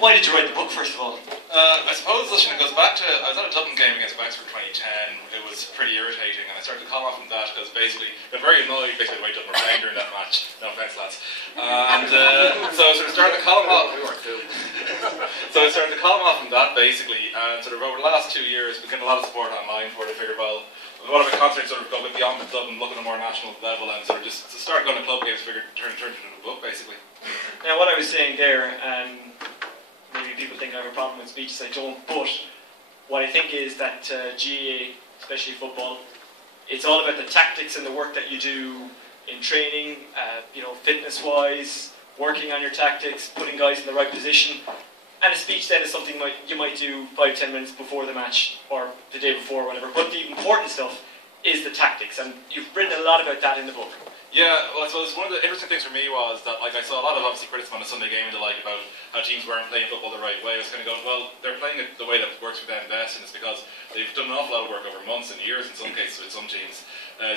why did you write the book, first of all? I suppose, listen, it goes back to, I was at a Dublin game against Wexford 2010. It was pretty irritating, and I started to call off from that because basically, I got very annoyed basically the way Dublin were playing during that match. No offence, lads. And so I sort of started to call him off. So I started to call him off from that basically, and sort of over the last 2 years, we getting a lot of support online for it. I figured, well, a lot of my concerts sort of go beyond Dublin, looking at a more national level, and sort of just started going to club games, figured turn it into a book basically. Now, what I was saying there, maybe people think I have a problem with speeches, I don't, but what I think is that GAA, especially football, it's all about the tactics and the work that you do in training, fitness-wise, working on your tactics, putting guys in the right position. And a speech then is something you might do 5-10 minutes before the match or the day before or whatever. But the important stuff is the tactics, and you've written a lot about that in the book. Yeah, well, I suppose one of the interesting things for me was that, like, I saw a lot of obviously criticism on the Sunday game and the like about how teams weren't playing football the right way. I was kind of going, well, they're playing it the way that works for them best, and it's because they've done an awful lot of work over months and years in some cases with some teams,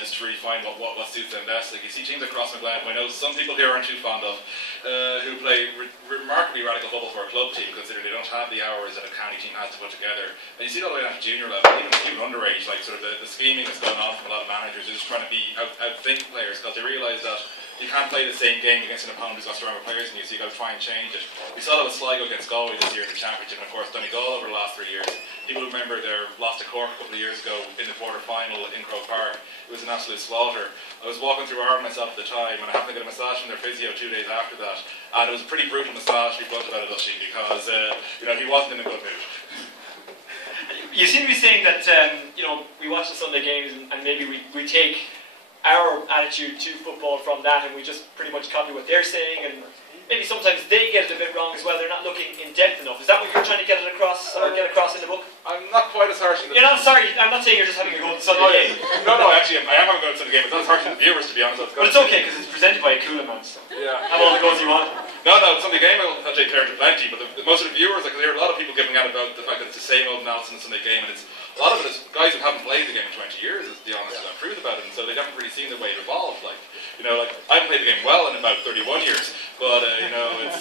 just to really find what suits them best. Like, you see teams like Crossmaglen, who I know some people here aren't too fond of, who play remarkably radical football for a club team, considering they don't have the hours that a county team has to put together. And you see that all the way down to junior level, even underage, like sort of the scheming that's going on from a lot of managers is just trying to outthink players because they realise that you can't play the same game against an opponent who's got stronger players than you, so you've got to try and change it. We saw that with Sligo against Galway this year in the Championship, and of course Donegal over the last 3 years. People remember their loss to Cork a couple of years ago in the quarter-final in Croke Park. It was an absolute slaughter. I was walking through Ireland myself at the time, and I happened to get a massage from their physio 2 days after that, and it was a pretty brutal massage, to be blunt about it, Usheen, because he wasn't in a good mood. You seem to be saying that we watch the Sunday games and maybe we take our attitude to football from that and we just pretty much copy what they're saying, and maybe sometimes they get it a bit wrong as well. They're not looking in depth enough. Is that what you're trying to get across in the book? I'm not quite as harsh. You're not sorry. I'm not saying you're just having a go at the Sunday game. No, actually, I am having a go at the Sunday game. It's not as harsh on the viewers, to be honest. But it's okay because it's presented by a cooler man. So yeah. Have all the goals you want. No, Sunday game I'll take care of plenty. But most of the viewers, I can hear a lot of people giving out about the fact that it's the same old analysis in the Sunday game, and it's a lot of it is guys who haven't played the game in 20 years, is the honest truth about it, and so they haven't really seen the way it evolved. Like I haven't played the game well in about 31 years, but I'm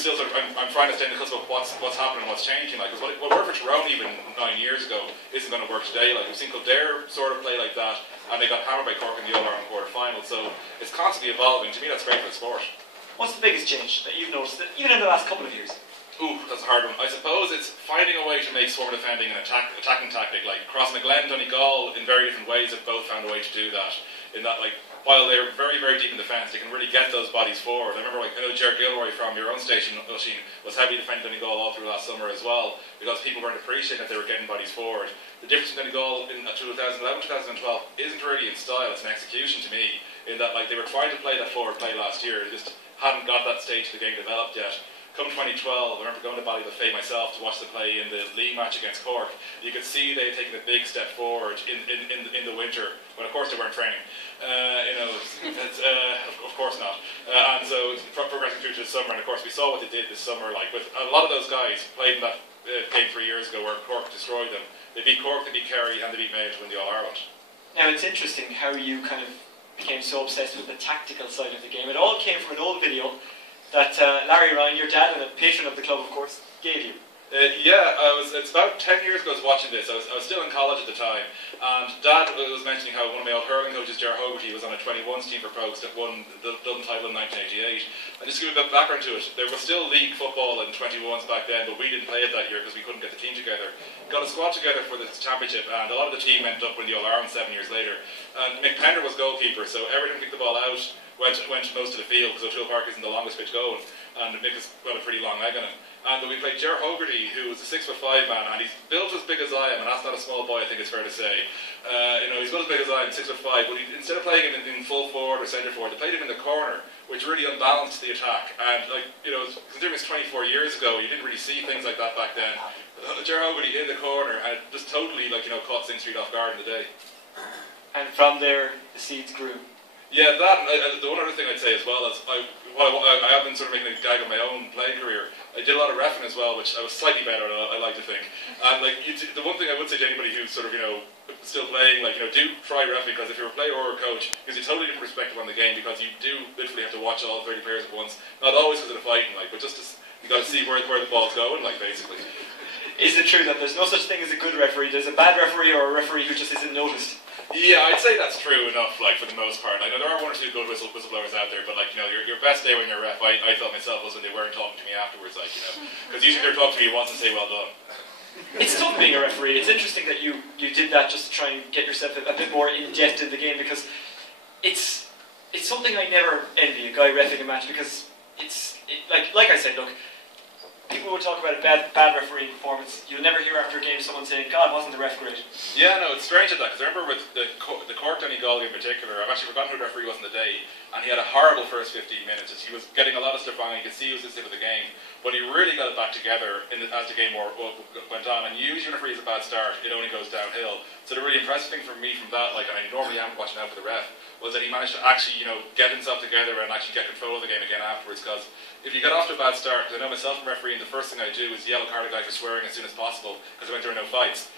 still I'm trying to stay in the cusp of what's happening and what's changing. Like, because what worked for Tyrone even 9 years ago isn't going to work today. Like, we've seen Kildare sort of play like that, and they got hammered by Cork in the All-Ireland quarter-final. So it's constantly evolving. To me, that's great for the sport. What's the biggest change that you've noticed, even in the last couple of years? Ooh, that's a hard one. I suppose it's finding a way to make swarm defending an attacking tactic. Like Crossmaglen, Donegal, in very different ways, have both found a way to do that. In that, like, while they're very, very deep in defence, they can really get those bodies forward. I remember, I know Ger Gilroy from your own station, Usheen, was heavily defending Donegal all through last summer as well, because people weren't appreciating that they were getting bodies forward. The difference in Donegal in 2011-2012 isn't really in style, it's an execution to me, in that, like, they were trying to play that forward play last year, they just hadn't got that stage of the game developed yet. Come 2012, I remember going to Ballybofey myself to watch them play in the league match against Cork. You could see they had taken a big step forward in the winter, when of course they weren't training. Of course not. And so progressing through to the summer, and of course we saw what they did this summer. Like, with a lot of those guys played in that game 3 years ago where Cork destroyed them. They beat Cork, they beat Kerry, and they beat Mayo to win the All-Ireland. Now, it's interesting how you kind of became so obsessed with the tactical side of the game. It all came from an old video that Larry Ryan, your dad and a patron of the club, of course, gave you. It's about 10 years ago I was watching this. I was still in college at the time, and Dad was mentioning how one of my old hurling coaches, Ger Hogarty, was on a 21s team for Crokes that won the Dublin title in 1988. And just to give a bit of background to it, there was still league football in 21s back then, but we didn't play it that year because we couldn't get the team together. Got a squad together for this championship, and a lot of the team ended up winning the All-Ireland 7 years later. And Mick Pender was goalkeeper, so every time we kicked the ball out, went most of the field, because O'Toole Park isn't the longest pitch going, and Mick has got a pretty long leg on him. And we played Ger Hogarty, who was a 6'5" man, and he's built as big as I am, and that's not a small boy, I think it's fair to say. He's built as big as I am, 6'5", but instead of playing him in full forward or centre forward, they played him in the corner, which really unbalanced the attack. And considering it's 24 years ago, you didn't really see things like that back then. Ger Hogarty in the corner, and it just totally caught Sing Street off guard in the day. And from there, the seeds grew. Yeah, that, and the one other thing I'd say as well is, I have been sort of making a gag of my own playing career. I did a lot of reffing as well, which I was slightly better at, I like to think. And the one thing I would say to anybody who's sort of, still playing, do try reffing, because if you're a player or a coach, it gives you a totally different perspective on the game, because you do literally have to watch all 30 players at once. Not always because of the fighting, but just You got to see where the ball's going, like, basically. Is it true that there's no such thing as a good referee? There's a bad referee or a referee who just isn't noticed? Yeah, I'd say that's true enough, like, for the most part. I know there are one or two good whistleblowers out there, but, like, you know, your best day when you're a ref, I felt myself, was when they weren't talking to me afterwards, like, you know. Because usually they're talking to me once and say, well done. It's tough being a referee. It's interesting that you did that just to try and get yourself a bit more in-depth in the game, because it's something I never envy, a guy reffing a match, because like I said, look, people would talk about a bad refereeing performance. You'll never hear after a game someone saying, God, wasn't the ref great? Yeah, no, it's strange at that, because I remember with the Cork Donegal in particular, I've actually forgotten who the referee was on the day, and he had a horrible first 15 minutes. He was getting a lot of stuff wrong, you could see he was in the game, but he really got it back together as the game went on, and usually when a referee has a bad start, it only goes downhill. So the really impressive thing for me from that, like, and I normally am watching out for the ref, was that he managed to actually, you know, get himself together and actually get control of the game again afterwards, because if you get off to a bad start, because I know myself from refereeing, the first thing I do is yellow card a guy for swearing as soon as possible, because there are no fights.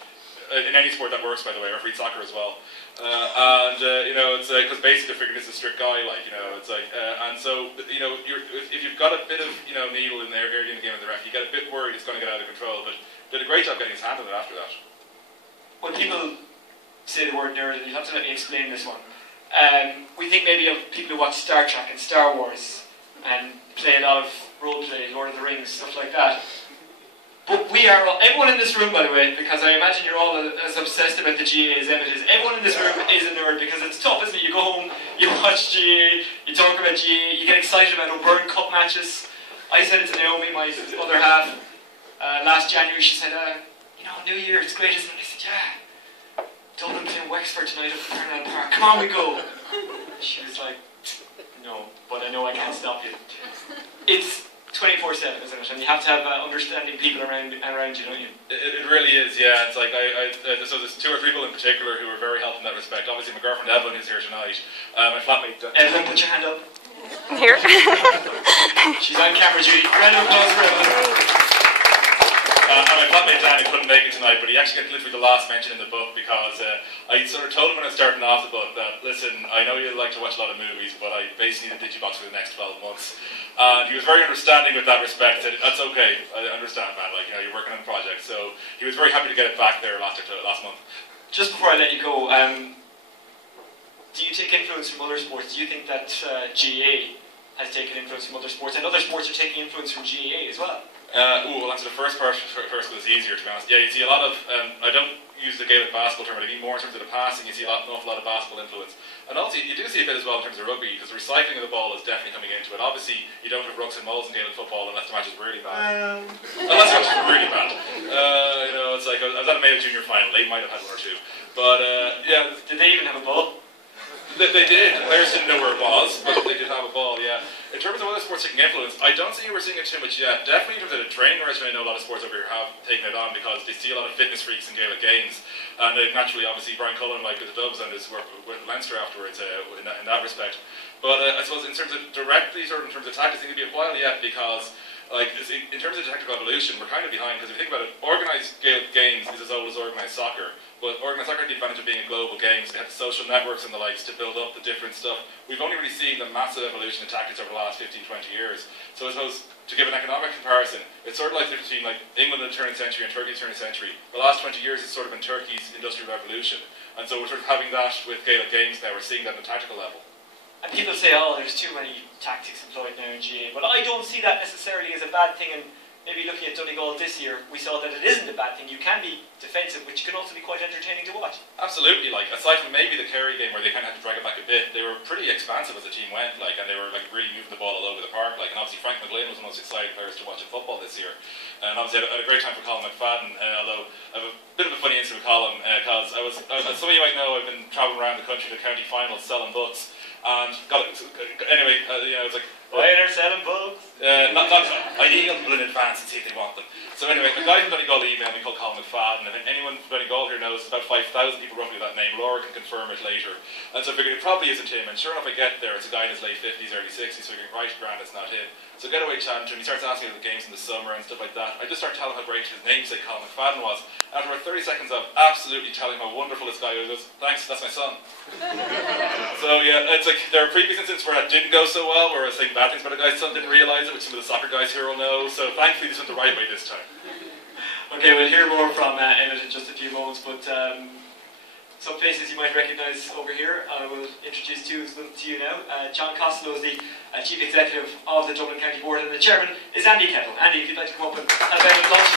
In any sport that works, by the way, I refereed soccer as well. You know, it's because basically they're figuring this is a strict guy, like, you know, it's like, and so, you know, if you've got a bit of, you know, needle in there early in the game with the ref, you get a bit worried it's going to get out of control, but did a great job getting his hand on it after that. When people say the word nerd, and you have to let me explain this one, we think maybe of people who watch Star Trek and Star Wars and play a lot of role play, Lord of the Rings, stuff like that. But we are all, everyone in this room, by the way, because I imagine you're all as obsessed about the GAA as Emmet is, everyone in this room is a nerd, because it's tough, isn't it? You go home, you watch GAA, you talk about GAA, you get excited about O'Byrne Cup matches. I said it to Naomi, my other half, last January. She said, you know, New Year, it's great, isn't it? I said, yeah. Dublin playing Wexford tonight up at Parnell Park. Come on, we go. She was like, no, but I know I can't stop you. It's 24/7, isn't it? And you have to have understanding people around you, don't you? It really is, yeah. It's like so there's 2 or 3 people in particular who are very helpful in that respect. Obviously, my girlfriend Evelyn is here tonight. My flatmate. Evelyn, put your hand up. Here. She's on camera, Judy. Round of applause for Evelyn. And my flatmate Dan, who couldn't make it tonight, but he actually got literally the last mention in the book, because I sort of told him when I was starting off the book that, listen, I know you like to watch a lot of movies, but I basically need a digibox for the next 12 months. And he was very understanding with that respect, said, that's okay, I understand, man, like, you know, you're working on the project. So he was very happy to get it back there last month. Just before I let you go, do you take influence from other sports? Do you think that GAA has taken influence from other sports, and other sports are taking influence from GAA as well? Well, answer the first part first, was easier, to be honest. Yeah, you see a lot of, I don't use the Gaelic basketball term, but I mean more in terms of the passing. You see an awful lot of basketball influence. And also, you do see a bit as well in terms of rugby, because the recycling of the ball is definitely coming into it. Obviously, you don't have rucks and mauls in Gaelic football unless the match is really bad. Unless the match is really bad. You know, it's like, I was at a Mayo Junior final, they might have had 1 or 2. But, yeah. Did they even have a ball? They did. The players didn't know where it was, but they did have a ball, yeah. In terms of other sports taking influence, I don't see we're seeing it too much yet. Definitely in terms of the training regimen, I know a lot of sports over here have taken it on, because they see a lot of fitness freaks in Gaelic games. And they've naturally, obviously, Brian Cullen, like with the Dubs, and his work with Leinster afterwards in that respect. But I suppose in terms of directly, sort of in terms of tactics, it's going to be a while yet, because like, in terms of tactical evolution, we're kind of behind, because if you think about it, organised Gaelic games is as old as organised soccer. But organised soccer had the advantage of being a global game, so they had the social networks and the likes to build up the different stuff. We've only really seen the massive evolution in tactics over the last 15, 20 years. So I suppose, to give an economic comparison, it's sort of like between like England in the turn of the century and Turkey in the turn of the century. The last 20 years has sort of been Turkey's industrial revolution. And so we're sort of having that with Gaelic games now, we're seeing that at the tactical level. And people say, oh, there's too many tactics employed now in GAA. But I don't see that necessarily as a bad thing. And maybe looking at Donegal this year, we saw that it isn't a bad thing. You can be defensive, which can also be quite entertaining to watch. Absolutely. Like, aside from maybe the Kerry game where they kind of had to drag it back a bit, they were pretty expansive as the team went, like, and they were like really moving the ball all over the park. Like, and obviously Frank McGlynn was one of the most exciting players to watch in football this year. And obviously I had a great time for Colin McFadden, although I have a bit of a funny incident with Colin, because as some of you might know, I've been travelling around the country to county finals selling books. And anyway, you know, it's like, why are they selling books? Not I email people in advance and see if they want them. So anyway, a guy from Donegal emailed me called Colin McFadden, and if anyone from Donegal here knows, about 5,000 people roughly with that name. Laura can confirm it later. And so I figured it probably isn't him, and sure enough I get there, it's a guy in his late 50s, early 60s, so figuring, right, grand, it's not him. So I get away chatting to him, he starts asking me about the games in the summer and stuff like that. I just start telling him how great his namesake Colin McFadden was. After about 30 seconds of absolutely telling him how wonderful this guy was, he goes, thanks, that's my son. So yeah, it's like, there are previous instances where that didn't go so well, where I was saying bad things about a guy's son, didn't realise it, which some of the soccer guys here will know. So thankfully this went the right way this time. Okay, we'll hear more from Emmet in just a few moments, but some faces you might recognise over here. I will introduce them to you now. John Costello is the Chief Executive of the Dublin County Board, and the Chairman is Andy Kettle. Andy, if you'd like to come up and have a lunch.